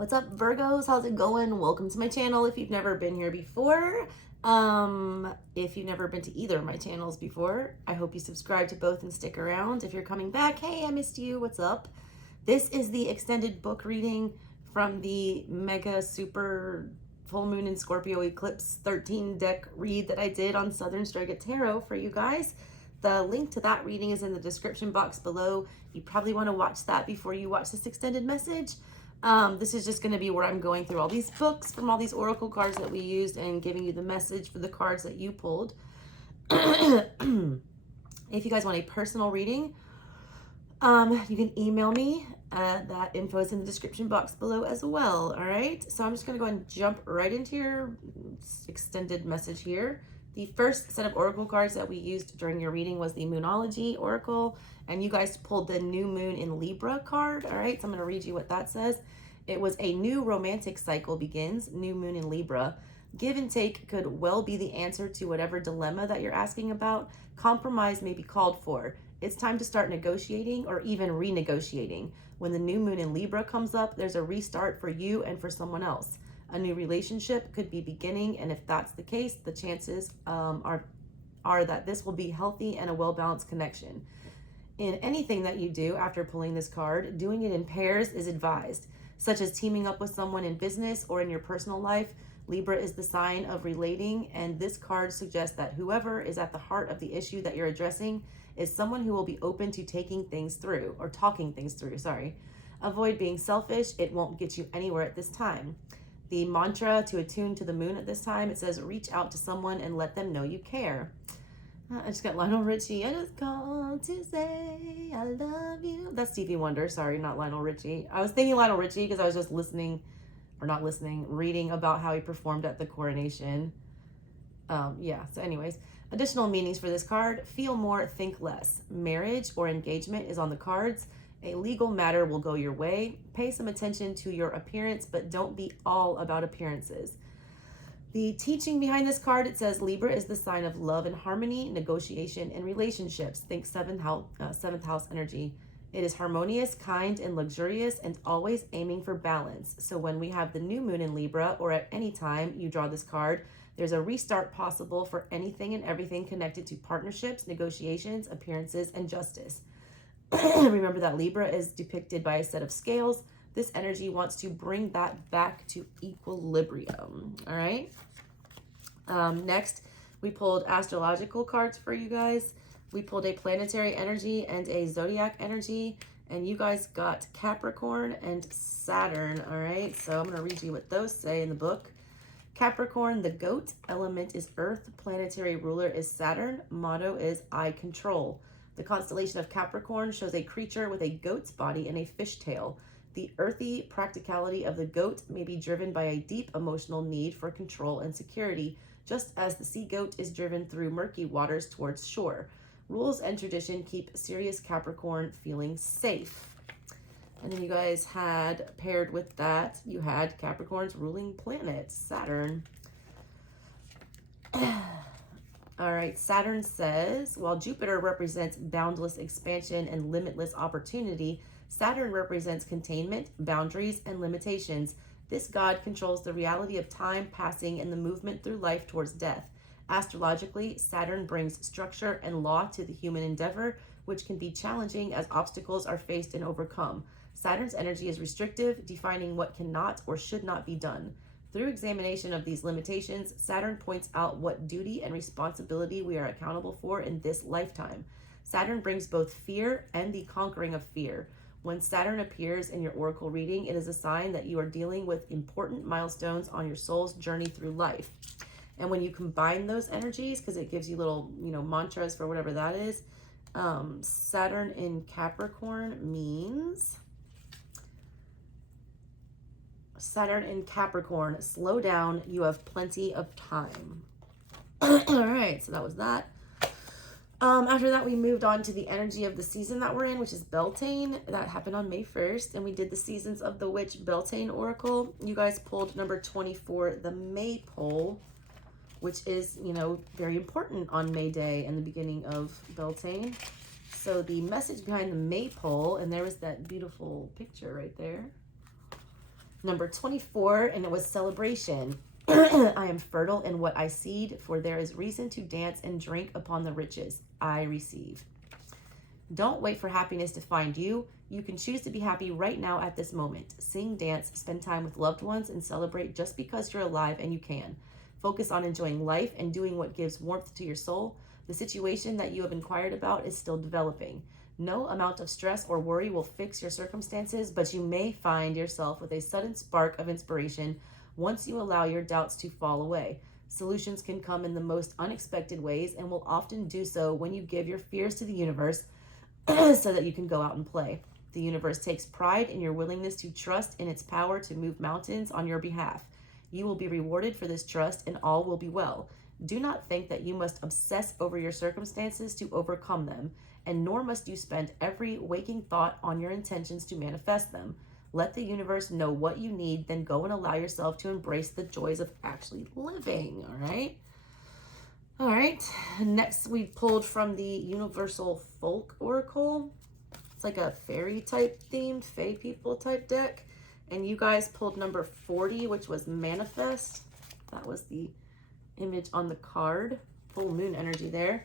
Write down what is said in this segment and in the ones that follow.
What's up, Virgos? How's it going? Welcome to my channel if you've never been here before. If you've never been to either of my channels before, I hope you subscribe to both and stick around. If you're coming back, hey, I missed you. What's up? This is the extended book reading from the mega super full moon and Scorpio eclipse 13 deck read that I did on SouthernStrega Tarot for you guys. The link to that reading is in the description box below. You probably want to watch that before you watch this extended message. This is just going to be where I'm going through all these books from all these oracle cards that we used and giving you the message for the cards that you pulled. If you guys want a personal reading, you can email me. That info is in the description box below as well. All right. So I'm just going to go and jump right into your extended message here. The first set of oracle cards that we used during your reading was the Moonology Oracle, and you guys pulled the New Moon in Libra card. All right, so I'm going to read you what that says. It was a new romantic cycle begins, New Moon in Libra. Give and take could well be the answer to whatever dilemma that you're asking about. Compromise may be called for. It's time to start negotiating or even renegotiating. When the New Moon in Libra comes up, there's a restart for you and for someone else. A new relationship could be beginning, and if that's the case, the chances are that this will be healthy and a well-balanced connection. In anything that you do after pulling this card, doing it in pairs is advised, such as teaming up with someone in business or in your personal life. Libra is the sign of relating, and this card suggests that whoever is at the heart of the issue that you're addressing is someone who will be open to talking things through. Avoid being selfish. It won't get you anywhere at this time. The mantra to attune to the moon at this time, it says, reach out to someone and let them know you care. I just got Lionel Richie. I just called to say I love you. That's Stevie Wonder. Sorry, not Lionel Richie. I was thinking Lionel Richie because I was just reading about how he performed at the coronation. Yeah, so anyways, additional meanings for this card. Feel more, think less. Marriage or engagement is on the cards. A legal matter will go your way. Pay some attention to your appearance, but don't be all about appearances. The teaching behind this card, it says Libra is the sign of love and harmony, negotiation, and relationships. Think seventh house energy. It is harmonious, kind, and luxurious, and always aiming for balance. So when we have the new moon in Libra, or at any time you draw this card, there's a restart possible for anything and everything connected to partnerships, negotiations, appearances, and justice. Remember that Libra is depicted by a set of scales. This energy wants to bring that back to equilibrium. All right. Next, we pulled astrological cards for you guys. We pulled a planetary energy and a zodiac energy, and you guys got Capricorn and Saturn. All right. So I'm going to read you what those say in the book. Capricorn, the goat, element is earth, planetary ruler is Saturn, motto is I control. The constellation of Capricorn shows a creature with a goat's body and a fish tail. The earthy practicality of the goat may be driven by a deep emotional need for control and security, just as the sea goat is driven through murky waters towards shore. Rules and tradition keep serious Capricorn feeling safe. And then you guys had, paired with that, you had Capricorn's ruling planet, Saturn. All right, Saturn says, while Jupiter represents boundless expansion and limitless opportunity, Saturn represents containment, boundaries, and limitations. This god controls the reality of time passing and the movement through life towards death. Astrologically, Saturn brings structure and law to the human endeavor, which can be challenging as obstacles are faced and overcome. Saturn's energy is restrictive, defining what cannot or should not be done. Through examination of these limitations, Saturn points out what duty and responsibility we are accountable for in this lifetime. Saturn brings both fear and the conquering of fear. When Saturn appears in your oracle reading, it is a sign that you are dealing with important milestones on your soul's journey through life. And when you combine those energies, because it gives you little, mantras for whatever that is, Saturn in Capricorn means... Saturn in Capricorn, slow down, you have plenty of time. All right, so that was that. After that, we moved on to the energy of the season that we're in, which is Beltane. That happened on May 1st, and we did the Seasons of the Witch Beltane Oracle. You guys pulled number 24, the Maypole, which is, very important on May Day and the beginning of Beltane. So the message behind the maypole, and there was that beautiful picture right there. Number 24, and it was celebration. I am fertile in what I seed, for there is reason to dance and drink upon the riches I receive. Don't wait for happiness to find you. You can choose to be happy right now at this moment. Sing, dance, spend time with loved ones, and celebrate just because you're alive and you can. Focus on enjoying life and doing what gives warmth to your soul. The situation that you have inquired about is still developing. No amount of stress or worry will fix your circumstances, but you may find yourself with a sudden spark of inspiration once you allow your doubts to fall away. Solutions can come in the most unexpected ways and will often do so when you give your fears to the universe so that you can go out and play. The universe takes pride in your willingness to trust in its power to move mountains on your behalf. You will be rewarded for this trust and all will be well. Do not think that you must obsess over your circumstances to overcome them, and nor must you spend every waking thought on your intentions to manifest them. Let the universe know what you need, then go and allow yourself to embrace the joys of actually living, all right? All right, next we pulled from the Universal Folk Oracle. It's like a fairy type themed, fae people type deck. And you guys pulled number 40, which was manifest. That was the image on the card. Full moon energy there.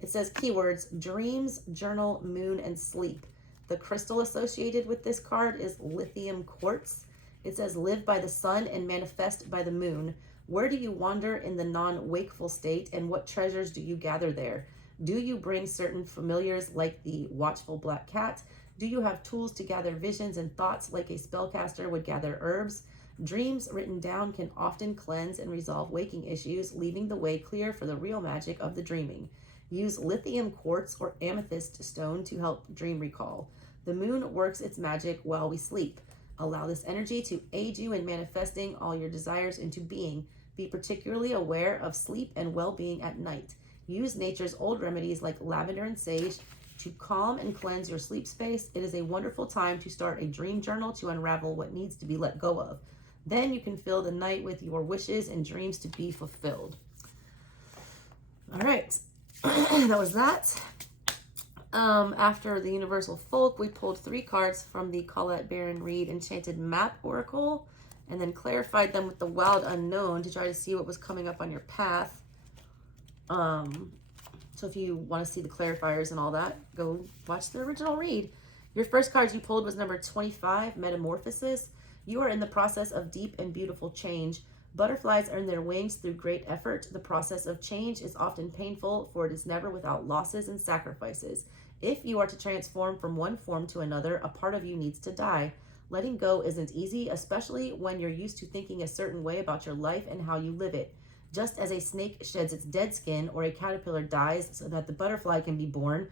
It says keywords: dreams, journal, moon, and sleep. The crystal associated with this card is lithium quartz. It says live by the sun and manifest by the moon. Where do you wander in the non-wakeful state, and what treasures do you gather there? Do you bring certain familiars like the watchful black cat? Do you have tools to gather visions and thoughts like a spellcaster would gather herbs? Dreams written down can often cleanse and resolve waking issues, leaving the way clear for the real magic of the dreaming. Use lithium quartz or amethyst stone to help dream recall. The moon works its magic while we sleep. Allow this energy to aid you in manifesting all your desires into being. Be particularly aware of sleep and well-being at night. Use nature's old remedies like lavender and sage to calm and cleanse your sleep space. It is a wonderful time to start a dream journal to unravel what needs to be let go of. Then you can fill the night with your wishes and dreams to be fulfilled. All right, that was that. After the Universal Folk, we pulled 3 cards from the Colette Baron Reed Enchanted Map Oracle, and then clarified them with the Wild Unknown to try to see what was coming up on your path. So if you want to see the clarifiers and all that, go watch the original read. Your first cards you pulled was number 25, Metamorphosis. You are in the process of deep and beautiful change. Butterflies earn their wings through great effort. The process of change is often painful, for it is never without losses and sacrifices. If you are to transform from one form to another, a part of you needs to die. Letting go isn't easy, especially when you're used to thinking a certain way about your life and how you live it. Just as a snake sheds its dead skin or a caterpillar dies so that the butterfly can be born,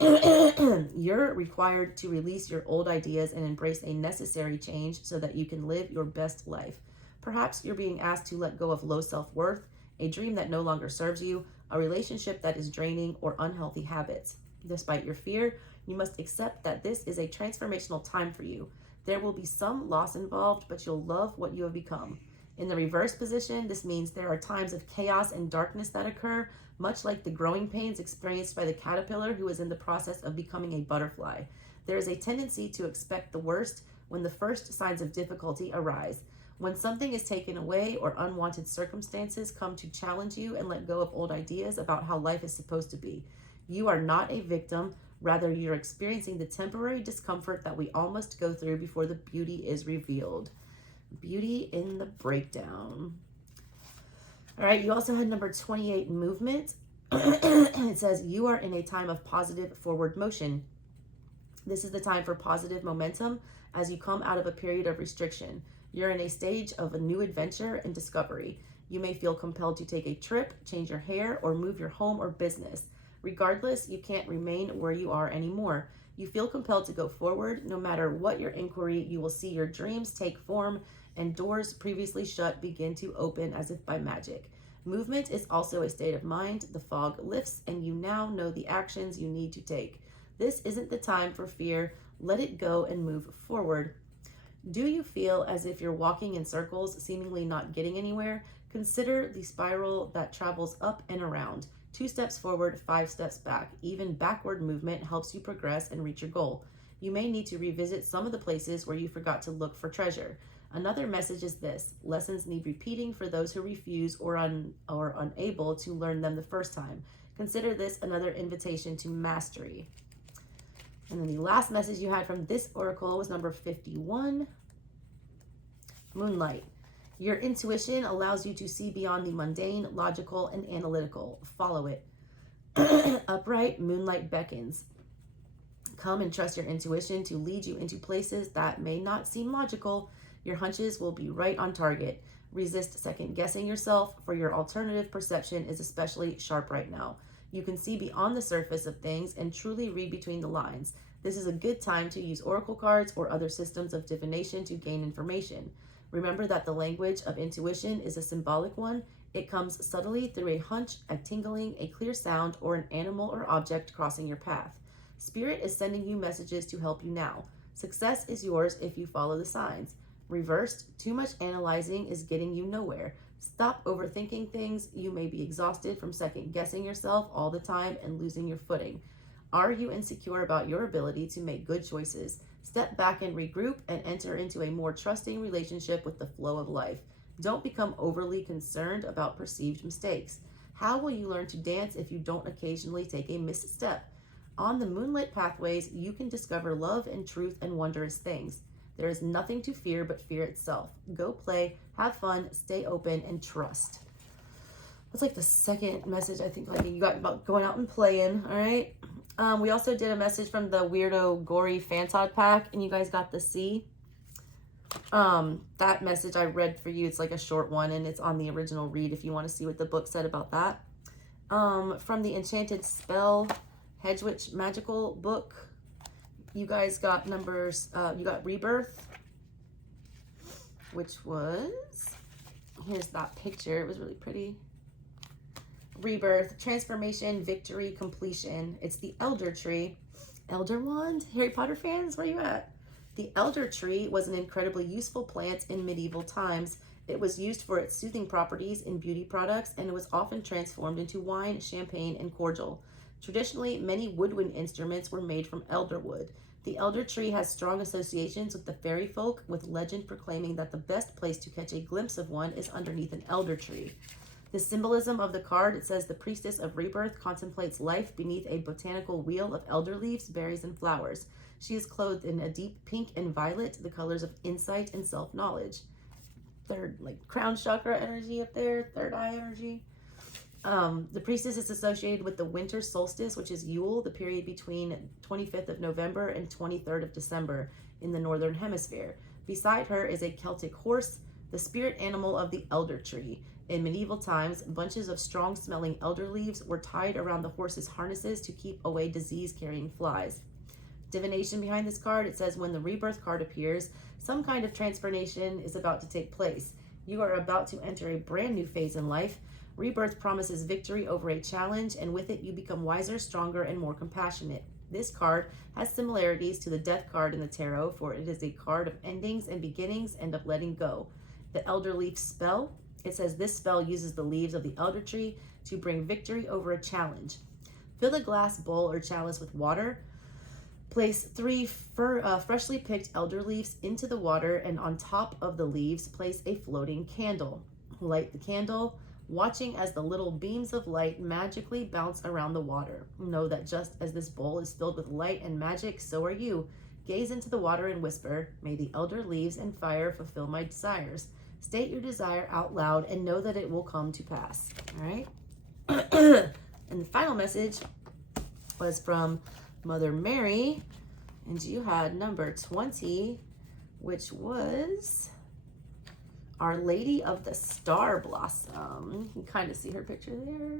you're required to release your old ideas and embrace a necessary change so that you can live your best life. Perhaps you're being asked to let go of low self-worth, a dream that no longer serves you, a relationship that is draining, or unhealthy habits. Despite your fear, you must accept that this is a transformational time for you. There will be some loss involved, but you'll love what you have become. In the reverse position, this means there are times of chaos and darkness that occur, much like the growing pains experienced by the caterpillar who is in the process of becoming a butterfly. There is a tendency to expect the worst when the first signs of difficulty arise. When something is taken away or unwanted circumstances come to challenge you and let go of old ideas about how life is supposed to be. You are not a victim, rather you're experiencing the temporary discomfort that we all must go through before the beauty is revealed. Beauty in the breakdown. All right, you also had number 28, movement. It says you are in a time of positive forward motion. This is the time for positive momentum as you come out of a period of restriction. You're in a stage of a new adventure and discovery. You may feel compelled to take a trip, change your hair, or move your home or business. Regardless, you can't remain where you are anymore. You feel compelled to go forward. No matter what your inquiry, you will see your dreams take form and doors previously shut begin to open as if by magic. Movement is also a state of mind. The fog lifts and you now know the actions you need to take. This isn't the time for fear. Let it go and move forward. Do you feel as if you're walking in circles, seemingly not getting anywhere? Consider the spiral that travels up and around. 2 steps forward, 5 steps back. Even backward movement helps you progress and reach your goal. You may need to revisit some of the places where you forgot to look for treasure. Another message is this: lessons need repeating for those who refuse or unable to learn them the first time. Consider this another invitation to mastery. And then the last message you had from this oracle was number 51, Moonlight. Your intuition allows you to see beyond the mundane, logical, and analytical. Follow it. Upright, moonlight beckons. Come and trust your intuition to lead you into places that may not seem logical. Your hunches will be right on target. Resist second guessing yourself, for your alternative perception is especially sharp right now. You can see beyond the surface of things and truly read between the lines. This is a good time to use oracle cards or other systems of divination to gain information. Remember that the language of intuition is a symbolic one. It comes subtly through a hunch, a tingling, a clear sound, or an animal or object crossing your path. Spirit is sending you messages to help you now. Success is yours if you follow the signs. Reversed, too much analyzing is getting you nowhere. Stop overthinking things. You may be exhausted from second guessing yourself all the time and losing your footing. Are you insecure about your ability to make good choices? Step back and regroup and enter into a more trusting relationship with the flow of life. Don't become overly concerned about perceived mistakes. How will you learn to dance if you don't occasionally take a misstep? On the moonlit pathways, you can discover love and truth and wondrous things. There is nothing to fear but fear itself. Go play, have fun, stay open, and trust. That's like the second message I think like you got about going out and playing, all right? We also did a message from the Weirdo Gory Fantod pack, and you guys got the C. That message I read for you, it's like a short one, and it's on the original read if you want to see what the book said about that. From the Enchanted Spell Hedgewitch Magical book, you guys got numbers, you got Rebirth, which was, here's that picture, it was really pretty. Rebirth, transformation, victory, completion. It's the Elder Tree. Elder Wand? Harry Potter fans, where you at? The Elder Tree was an incredibly useful plant in medieval times. It was used for its soothing properties in beauty products, and it was often transformed into wine, champagne, and cordial. Traditionally, many woodwind instruments were made from elder wood. The Elder Tree has strong associations with the fairy folk, with legend proclaiming that the best place to catch a glimpse of one is underneath an elder tree. The symbolism of the card, it says the priestess of rebirth contemplates life beneath a botanical wheel of elder leaves, berries, and flowers. She is clothed in a deep pink and violet, the colors of insight and self-knowledge. Third, like crown chakra energy up there, third eye energy. The priestess is associated with the winter solstice, which is Yule, the period between 25th of November and 23rd of December in the northern hemisphere. Beside her is a Celtic horse, the spirit animal of the elder tree. In medieval times, bunches of strong-smelling elder leaves were tied around the horse's harnesses to keep away disease-carrying flies. Divination behind this card, it says when the rebirth card appears, some kind of transformation is about to take place. You are about to enter a brand new phase in life. Rebirth promises victory over a challenge, and with it you become wiser, stronger, and more compassionate. This card has similarities to the death card in the tarot, for it is a card of endings and beginnings and of letting go. The Elder Leaf spell, it says this spell uses the leaves of the elder tree to bring victory over a challenge. Fill a glass bowl or chalice with water. Place 3 freshly picked elder leaves into the water, and on top of the leaves, place a floating candle. Light the candle, watching as the little beams of light magically bounce around the water. Know that just as this bowl is filled with light and magic, so are you. Gaze into the water and whisper, "May the elder leaves and fire fulfill my desires." State your desire out loud and know that it will come to pass. All right? And the final message was from Mother Mary, and you had number 20, which was Our Lady of the Star Blossom. You can kind of see her picture there.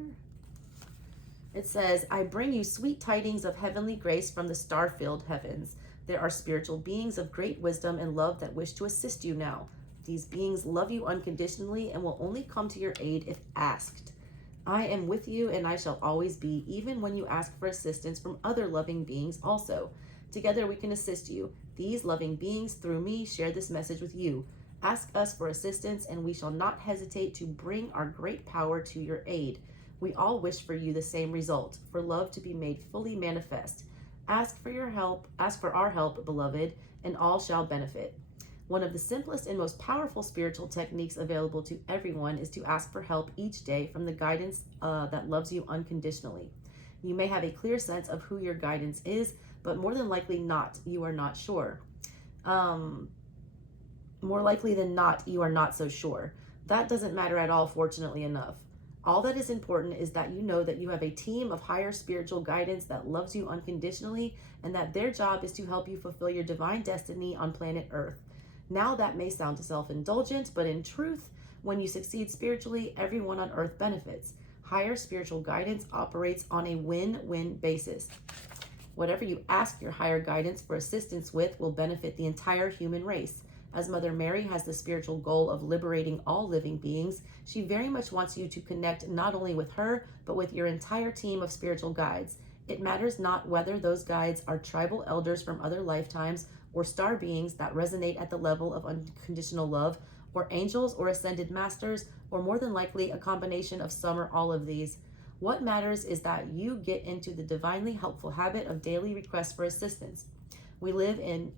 It says, I bring you sweet tidings of heavenly grace from the star-filled heavens. There are spiritual beings of great wisdom and love that wish to assist you now. These beings love you unconditionally and will only come to your aid if asked. I am with you, and I shall always be, even when you ask for assistance from other loving beings also. Together we can assist you. These loving beings, through me, share this message with you. Ask us for assistance, and we shall not hesitate to bring our great power to your aid. We all wish for you the same result, for love to be made fully manifest. Ask for our help, beloved, and all shall benefit. One of the simplest and most powerful spiritual techniques available to everyone is to ask for help each day from the guidance that loves you unconditionally. You may have a clear sense of who your guidance is, but more than likely not, you are not sure. More likely than not, you are not so sure. That doesn't matter at all, fortunately enough. All that is important is that you know that you have a team of higher spiritual guidance that loves you unconditionally, and that their job is to help you fulfill your divine destiny on planet Earth. Now that may sound self-indulgent, but in truth, when you succeed spiritually, everyone on Earth benefits. Higher spiritual guidance operates on a win-win basis. Whatever you ask your higher guidance for assistance with will benefit the entire human race. As Mother Mary has the spiritual goal of liberating all living beings, she very much wants you to connect not only with her, but with your entire team of spiritual guides. It matters not whether those guides are tribal elders from other lifetimes, or star beings that resonate at the level of unconditional love, or angels or ascended masters, or more than likely a combination of some or all of these. What matters is that you get into the divinely helpful habit of daily requests for assistance. We live in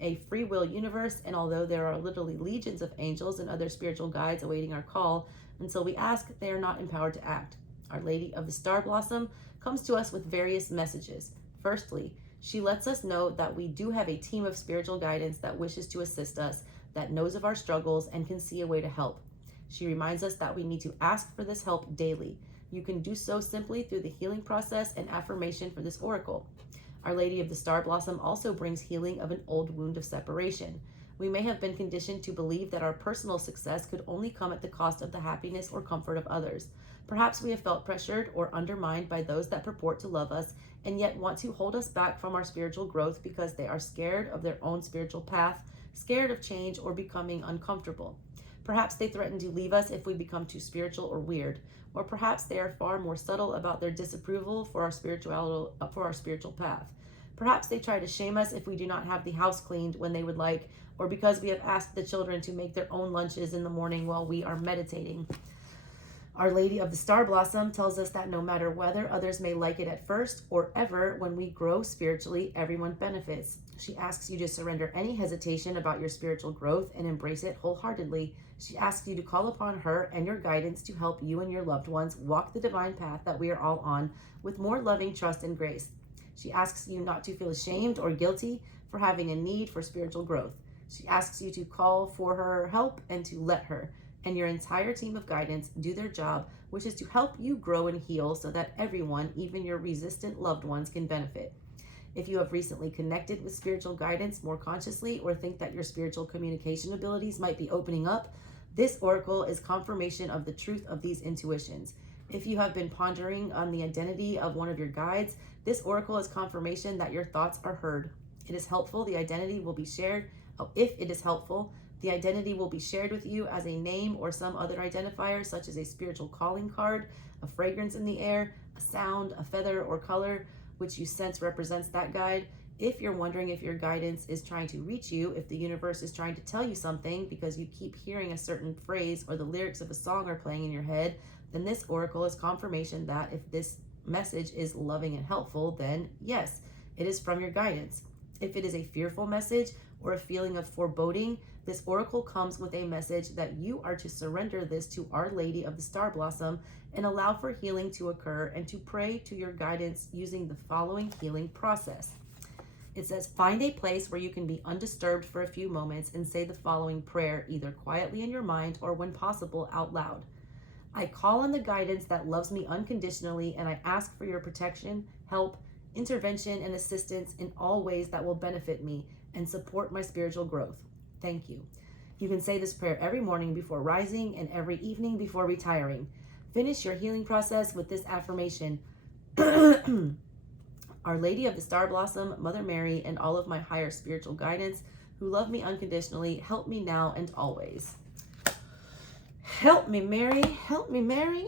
a free will universe, and although there are literally legions of angels and other spiritual guides awaiting our call, until we ask, they are not empowered to act. Our Lady of the Star Blossom comes to us with various messages. Firstly, she lets us know that we do have a team of spiritual guidance that wishes to assist us, that knows of our struggles and can see a way to help. She reminds us that we need to ask for this help daily. You can do so simply through the healing process and affirmation for this oracle. Our Lady of the Star Blossom also brings healing of an old wound of separation. We may have been conditioned to believe that our personal success could only come at the cost of the happiness or comfort of others. Perhaps we have felt pressured or undermined by those that purport to love us and yet want to hold us back from our spiritual growth because they are scared of their own spiritual path, scared of change, or becoming uncomfortable. Perhaps they threaten to leave us if we become too spiritual or weird, or perhaps they are far more subtle about their disapproval for our spiritual path. Perhaps they try to shame us if we do not have the house cleaned when they would like, or because we have asked the children to make their own lunches in the morning while we are meditating. Our Lady of the Star Blossom tells us that no matter whether others may like it at first or ever, when we grow spiritually, everyone benefits. She asks you to surrender any hesitation about your spiritual growth and embrace it wholeheartedly. She asks you to call upon her and your guidance to help you and your loved ones walk the divine path that we are all on with more loving trust and grace. She asks you not to feel ashamed or guilty for having a need for spiritual growth. She asks you to call for her help and to let her and your entire team of guidance do their job, which is to help you grow and heal so that everyone, even your resistant loved ones, can benefit. If you have recently connected with spiritual guidance more consciously or think that your spiritual communication abilities might be opening up, this oracle is confirmation of the truth of these intuitions. If you have been pondering on the identity of one of your guides, this oracle is confirmation that your thoughts are heard. It is helpful, the identity will be shared. If it is helpful, the identity will be shared with you as a name or some other identifier, such as a spiritual calling card, a fragrance in the air, a sound, a feather, or color, which you sense represents that guide. If you're wondering if your guidance is trying to reach you, if the universe is trying to tell you something because you keep hearing a certain phrase or the lyrics of a song are playing in your head, then this oracle is confirmation that if this message is loving and helpful, then yes, it is from your guidance. If it is a fearful message or a feeling of foreboding, this oracle comes with a message that you are to surrender this to Our Lady of the Star Blossom and allow for healing to occur and to pray to your guidance using the following healing process. It says, find a place where you can be undisturbed for a few moments and say the following prayer, either quietly in your mind or when possible out loud. I call on the guidance that loves me unconditionally, and I ask for your protection, help, intervention, and assistance in all ways that will benefit me and support my spiritual growth. Thank you. You can say this prayer every morning before rising and every evening before retiring. Finish your healing process with this affirmation. Our Lady of the Star Blossom, Mother Mary, and all of my higher spiritual guidance who love me unconditionally, help me now and always. Help me, Mary. Help me, Mary.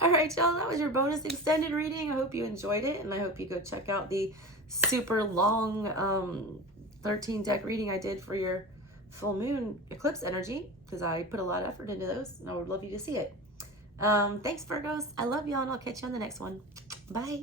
All right, y'all, that was your bonus extended reading. I hope you enjoyed it, and I hope you go check out the super long 13 deck reading I did for your full moon eclipse energy, because I put a lot of effort into those, and I would love you to see it. Thanks, Virgos. I love y'all, and I'll catch you on the next one. Bye.